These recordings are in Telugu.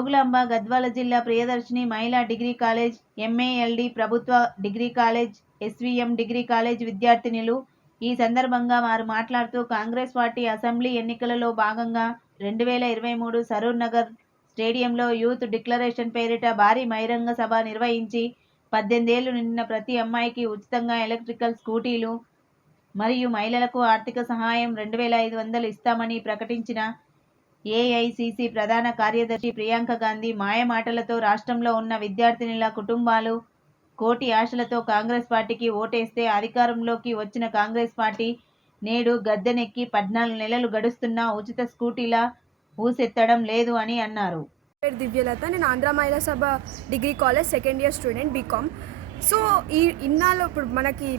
జోగులాంబ గద్వాల జిల్లా ప్రియదర్శిని మహిళా డిగ్రీ కాలేజ్, ఎంఏఎల్డి ప్రభుత్వ degree college, SVM degree college విద్యార్థినులు. ఈ సందర్భంగా వారు మాట్లాడుతూ కాంగ్రెస్ పార్టీ అసెంబ్లీ ఎన్నికలలో భాగంగా 2023 సరూర్ నగర్ స్టేడియంలో యూత్ డిక్లరేషన్ పేరిట భారీ బహిరంగ సభ నిర్వహించి 18 ఏళ్లు నిండిన ప్రతి అమ్మాయికి ఉచితంగా ఎలక్ట్రికల్ స్కూటీలు మరియు మహిళలకు ఆర్థిక సహాయం 2500 ఇస్తామని ప్రకటించిన ఏఐసిసి ప్రధాన కార్యదర్శి ప్రియాంక గాంధీ మాయమాటలతో రాష్ట్రంలో ఉన్న విద్యార్థినుల కుటుంబాలు కోటి ఆశలతో కాంగ్రెస్ పార్టీకి ఓటేస్తే అధికారంలోకి వచ్చిన కాంగ్రెస్ పార్టీ నేడు గద్దెనెక్కి 14 నెలలు గడుస్తున్నా ఉచిత స్కూటీల ఊసెత్తడం లేదు అని అన్నారు. దివ్యలత, నేను Andhra Mahila Sabha degree college second year student BCom. So ఇన్నాళ్ళు ఇప్పుడు మనకి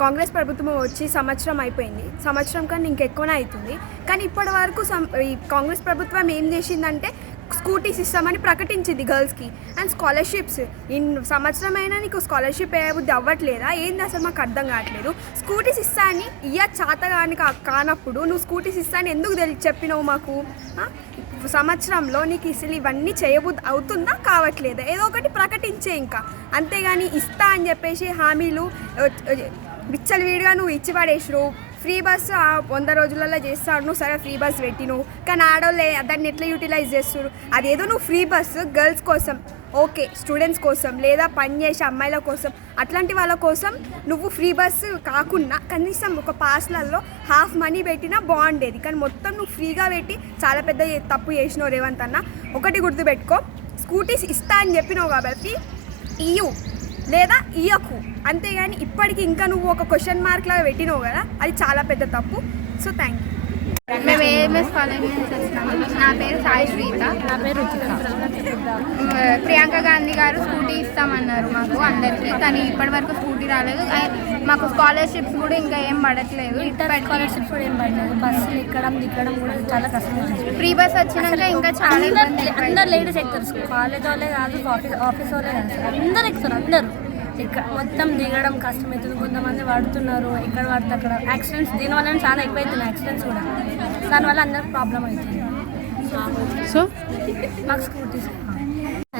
కాంగ్రెస్ ప్రభుత్వం వచ్చి సంవత్సరం అయిపోయింది, సంవత్సరం కన్నా ఇంకెక్కువనే అవుతుంది. కానీ ఇప్పటి వరకు ఈ కాంగ్రెస్ ప్రభుత్వం ఏం చేసిందంటే స్కూటీస్ ఇస్తామని ప్రకటించింది గర్ల్స్కి, అండ్ స్కాలర్షిప్స్. సంవత్సరం అయినా నీకు స్కాలర్షిప్ వేయబుద్ధి అవ్వట్లేదా ఏంది అసలు మాకు అర్థం కావట్లేదు. స్కూటీస్ ఇస్తా అని చేత కానప్పుడు నువ్వు స్కూటీస్ ఇస్తా అని ఎందుకు చెప్పినావు మాకు? సంవత్సరంలో నీకు అసలు ఇవన్నీ చేయబుద్ధి అవుతుందా కావట్లేదా? ఏదో ఒకటి ప్రకటించే ఇంకా, అంతేగాని ఇస్తా అని చెప్పేసి హామీలు విచ్చలవిడిగా నువ్వు ఇచ్చి పడేసినావు. ఫ్రీ బస్ 100 రోజులలో చేస్తాడు, నువ్వు సరే ఫ్రీ బస్ పెట్టినావు, కానీ ఆడవాళ్ళు దాన్ని ఎట్లా యూటిలైజ్ చేస్తారు? అదేదో నువ్వు ఫ్రీ బస్ గర్ల్స్ కోసం ఓకే, స్టూడెంట్స్ కోసం లేదా పని చేసే అమ్మాయిల కోసం అట్లాంటి వాళ్ళ కోసం నువ్వు ఫ్రీ బస్ కాకుండా కనీసం ఒక పాస్లలో హాఫ్ మనీ పెట్టినా బాగుండేది. కానీ మొత్తం నువ్వు ఫ్రీగా పెట్టి చాలా పెద్ద తప్పు చేసినావు రేవంత్ అన్న. ఒకటి గుర్తుపెట్టుకో, స్కూటీస్ ఇస్తా అని చెప్పినావు కాబట్టి ఇయ్యు లేదా ఇయ్యకు, అంతేగాని ఇప్పటికి ఇంకా నువ్వు ఒక క్వశ్చన్ మార్క్ లాగా పెట్టినావు కదా, అది చాలా పెద్ద తప్పు. So thank you. మేము ఏఎంఎస్ కాలేజ్ నుంచి వచ్చినాము. నా పేరు సాయి శ్రీత. నా పేరు రుచిక. ప్రియాంక గాంధీ గారు స్కూటీ ఇస్తామన్నారు మాకు అందరికీ, కానీ ఇప్పటి వరకు స్కూటీ రాలేదు. మాకు స్కాలర్షిప్స్ కూడా ఇంకా ఏం పడట్లేదు. స్కాలర్షిప్స్ కూడా ఏం పడలేదు. బస్సులు ఎక్కడం దిక్కడం కూడా చాలా కష్టం. ఫ్రీ బస్ వచ్చినాక ఇంకా చాలా అందరు లేడీస్ ఎక్కుతారు, కాలేజ్ వాళ్ళే కాదు, ఆఫీస్ వాళ్ళే కాదు, అందరు ఎక్కుతారు. అందరు ఇక్కడ మొత్తం దిగడం కష్టమవుతుంది. కొంతమంది పడుతున్నారు, ఎక్కడ పడితే అక్కడ యాక్సిడెంట్స్, దీనివల్ల చాలా ఎక్కువవుతున్నాయి యాక్సిడెంట్స్ కూడా. దానివల్ల అందరికి ప్రాబ్లం అవుతుంది. సో మాకు స్కూటీస్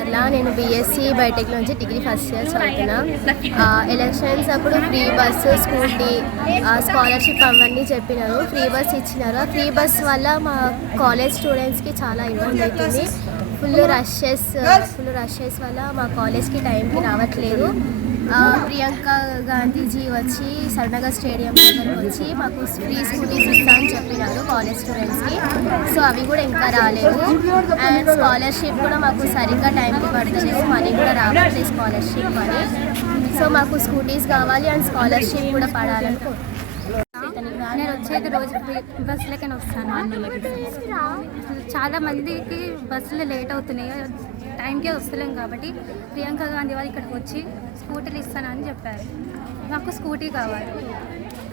అలా నేను బీఎస్సీ బయోటెక్ నుంచి డిగ్రీ ఫస్ట్ ఇయర్ చదువుతున్నా. ఎలక్షన్స్ అప్పుడు ఫ్రీ బస్సు, స్కూటీ, స్కాలర్షిప్ అవన్నీ చెప్పినారు. ఫ్రీ బస్ ఇచ్చినారు. ఆ ఫ్రీ బస్ వల్ల మా కాలేజ్ స్టూడెంట్స్కి చాలా ఇబ్బంది అవుతుంది. ఫుల్ రషెస్ వల్ల మా కాలేజ్కి టైంకి రావట్లేదు. ప్రియాంక గాంధీజీ వచ్చి సరూర్ స్టేడియం దగ్గరకు వచ్చి మాకు ఫ్రీ స్కూటీస్ ఇస్తా అని చెప్పినారు కాలేజ్ స్టూడెంట్స్కి. సో అవి కూడా ఇంకా రాలేదు. అండ్ స్కాలర్షిప్ కూడా మాకు సరిగ్గా టైంకి పడతలేదు, మనీ కూడా రావట్లేదు స్కాలర్షిప్ అని. సో మాకు స్కూటీస్ కావాలి అండ్ స్కాలర్షిప్ కూడా పడాలని. నేను వచ్చేది రోజు బస్సులకైనా వస్తాను. చాలా మందికి బస్సులు లేట్ అవుతున్నాయి, టైంకే వస్తలేం. కాబట్టి ప్రియాంక గాంధీ వాళ్ళు ఇక్కడికి వచ్చి స్కూటీలు ఇస్తానని చెప్పారు. మాకు స్కూటీ కావాలి.